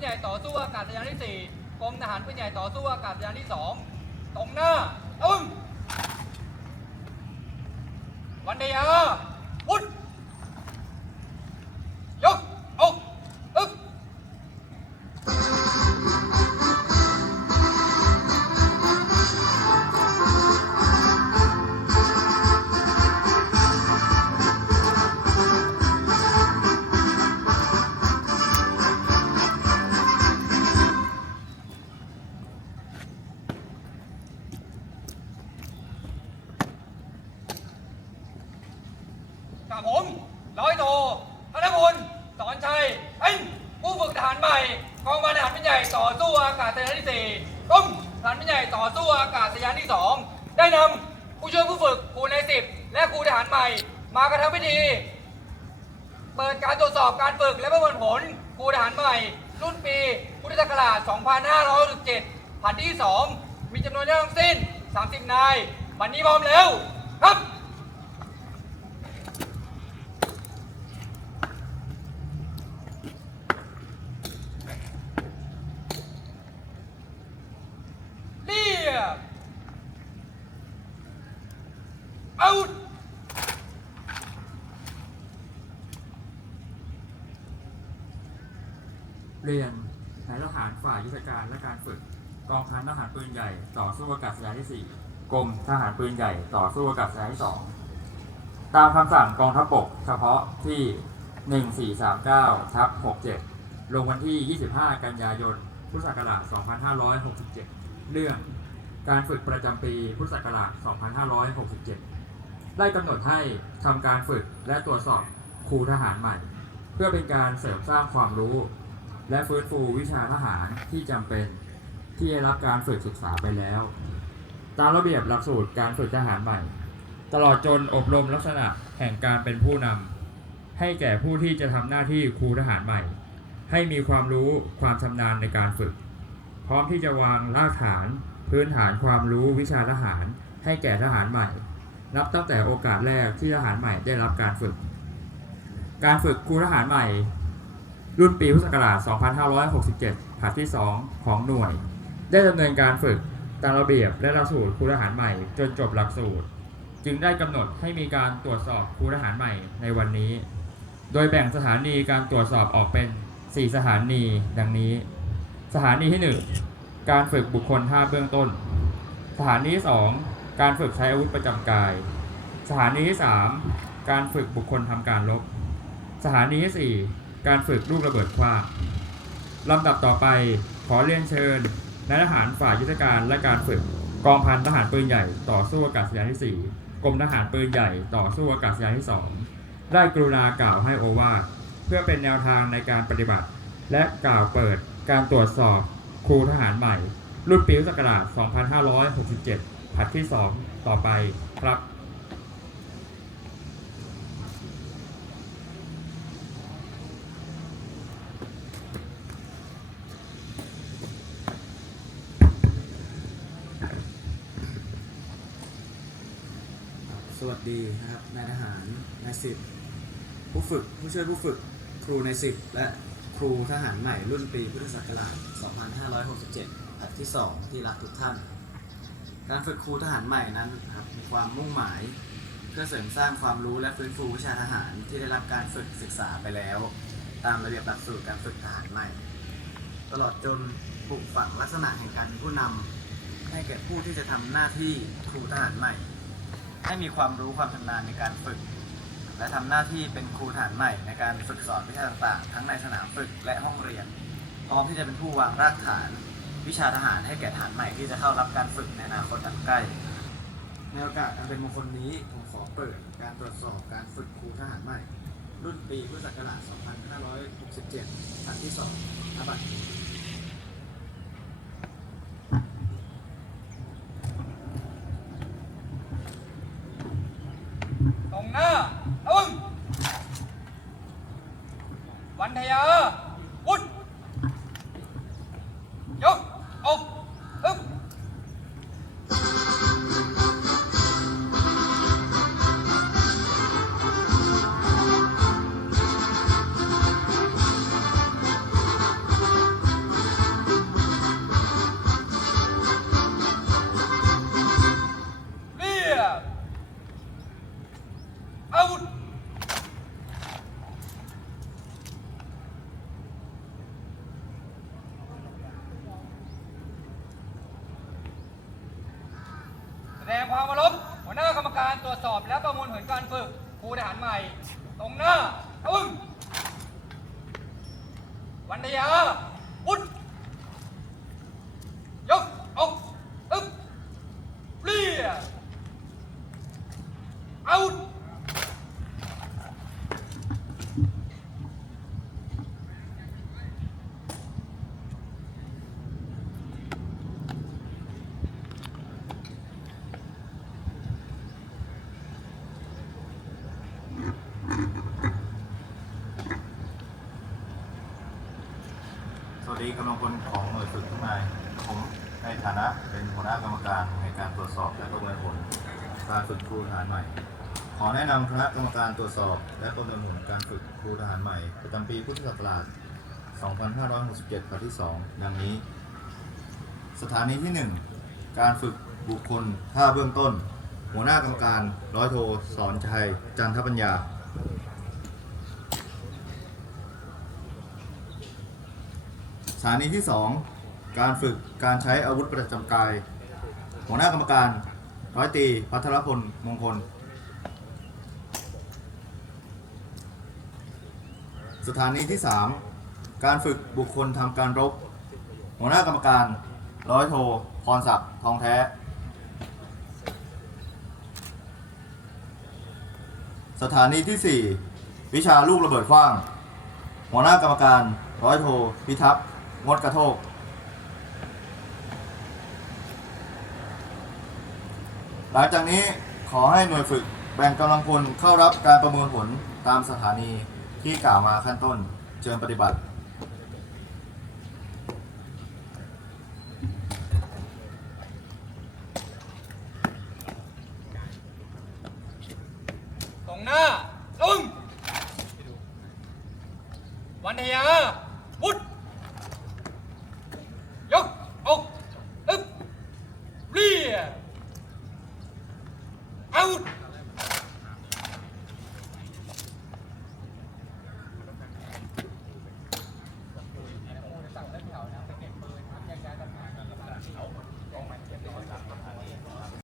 นใหญ่ต่อสู้อากาศยานที่สี่กรมทหารปืนใหญ่ต่อสู้อากาศยานที่สองตรงหน้า อึ้งวันเดียว ทหารใหม่กองพันทหารเป็นใหญ่ต่อสู้อากาศยานที่สี่กรมทหารเป็นใหญ่ต่อสู้อากาศยานที่สองได้นำผู้ช่วยผู้ฝึกครูในสิบและครูทหารใหม่ มากระทำพิธี เปิดการตรวจสอบการฝึกและประเมินผลครูทหารใหม่ รุ่นปีพุทธศักราช 2567ผ่านที่ 2 มีจำนวนทั้งสิ้น 30 นายวันนี้พร้อมแล้วครับ เรียบ เอาเรียนนายทหารฝ่ายยุทธการและการฝึกกองพันทหารปืนใหญ่ ต่อสู้อากาศยานที่ 4 กรมทหารปืนใหญ่ ต่อสู้อากาศยานที่ 2 ตามคำสั่งกองทัพบกเฉพาะที่ 1439ทับ67 ลงวันที่ 25 กันยายน พุทธศักราช 2567 เรื่องการฝึกประจำปี พุทธศักราช 2567 ได้กำหนดให้ทำการฝึกและตรวจสอบครูทหารใหม่ เพื่อเป็นการเสริมสร้างความรู้ และฟื้นฟูวิชาทหารที่จำเป็นที่ได้รับการฝึกศึกษาไปแล้ว ตามระเบียบหลักสูตรการฝึกทหารใหม่ ตลอดจนอบรมลักษณะแห่งการเป็นผู้นำให้แก่ผู้ที่จะทำหน้าที่ครูทหารใหม่ ให้มีความรู้ความชำนาญในการฝึก พร้อมที่จะวางรากฐานพื้นฐานความรู้วิชาทหารให้แก่ทหารใหม่ นับตั้งแต่โอกาสแรกที่ทหารใหม่ได้รับการฝึก การฝึกครูทหารใหม่ รุ่นปีพุทธศักราช 2567ผลัดที่ 2 ของหน่วย ได้ดำเนินการฝึกตามระเบียบและหลักสูตรครูทหารใหม่ จนจบหลักสูตร จึงได้กำหนดให้มีการตรวจสอบครูทหารใหม่ในวันนี้ โดยแบ่งสถานีการตรวจสอบออกเป็น 4 สถานีดังนี้ สถานีที่ 1 การฝึกบุคคลท่าเบื้องต้น สถานีที่ 2 การฝึกใช้อาวุธประจำกาย สถานีที่ 3 การฝึกบุคคลทำการรบสถานีที่ 4 การฝึกลูกระเบิดขว้าลำดับต่อไปขอเรียนเชิญนายทหารฝ่ายยุทธการและการฝึกกองพันทหารปืนใหญ่ต่อสู้อากาศยานที่ 4 กรมทหารปืนใหญ่ต่อสู้อากาศยานที่ 2 ได้กรุณากล่าวให้โอวาทเพื่อเป็นแนวทางในการปฏิบัติ และกล่าวเปิดการตรวจสอบครูทหารใหม่ รุ่นปีพุทธศักราช 2567 ดที่ 2 ต่อไปครับ สวัสดีนะครับนายทหารนายสิบผู้ฝึกผู้ช่วยผู้ฝึกครูในสิบและครูทหารใหม่รุ่นปีพุทธศักราช 2567อันที่ 2 ที่รักทุกท่าน การฝึกครูทหารใหม่นั้นครับมีความมุ่งหมาย เพื่อเสริมสร้างความรู้และฟื้นฟูวิชาทหารที่ได้รับการฝึกศึกษาไปแล้ว ตามระเบียบหลักสูตรการฝึกทหารใหม่ ตลอดจนปลูกฝังลักษณะแห่งการเป็นผู้นำให้แก่ผู้ที่จะทำหน้าที่ครูทหารใหม่ ให้มีความรู้ความชำนาญในการฝึก และทำหน้าที่เป็นครูฐานใหม่ในการฝึกสอนวิชาต่างๆ ทั้งในสนามฝึกและห้องเรียน พร้อมที่จะเป็นผู้วางรากฐาน วิชาทหารให้แก่ฐานใหม่ที่จะเข้ารับการฝึกในอนาคตอันใกล้ในโอกาสอันเป็นมงคลนี้ผมขอเปิดการตรวจสอบการฝึกครูทหารใหม่ รุ่นปีพุทธศักราช 2567ฐานที่2อาบัติตรงหน้าตึ้งวันทยุธแสดงความวคารพหัวหน้ากรรมการตรวจสอบและประมวลผลการฝึกครูทหารใหม่ ตรงหน้าอึ้งวันเดียว กำลังพลของหน่วยฝึกทุกนายผมในฐานะเป็นหัวหน้ากรรมการในการตรวจสอบและประเมินผลการฝึกครูทหารใหม่ ขอแนะนำคณะกรรมการตรวจสอบ และประเมินผลการฝึกครูทหารใหม่ประจำปีพุทธศักราช 2567 ครั้งที่ 2 ดังนี้ สถานีที่ 1 การฝึกบุคคลท่าเบื้องต้น หัวหน้ากรรมการร้อยโทสอนชัยจันทปัญญา สถานีที่ 2 การฝึกการใช้อาวุธประจำกาย หัวหน้ากรรมการร้อยตีพัทรพลมงคล สถานีที่ 3 การฝึกบุคคลทำการรบ หัวหน้ากรรมการร้อยโทพรศักดิ์ทองแท้ สถานีที่ 4 วิชาลูกระเบิดขว้าง หัวหน้ากรรมการร้อยโทพิทักษ์ งดกระโทก หลังจากนี้ขอให้หน่วยฝึกแบ่งกำลังพลเข้ารับการประเมินผลตามสถานีที่กล่าวมาขั้นต้นเชิญปฏิบัติตรงหน้าอึ้งวันทย Out!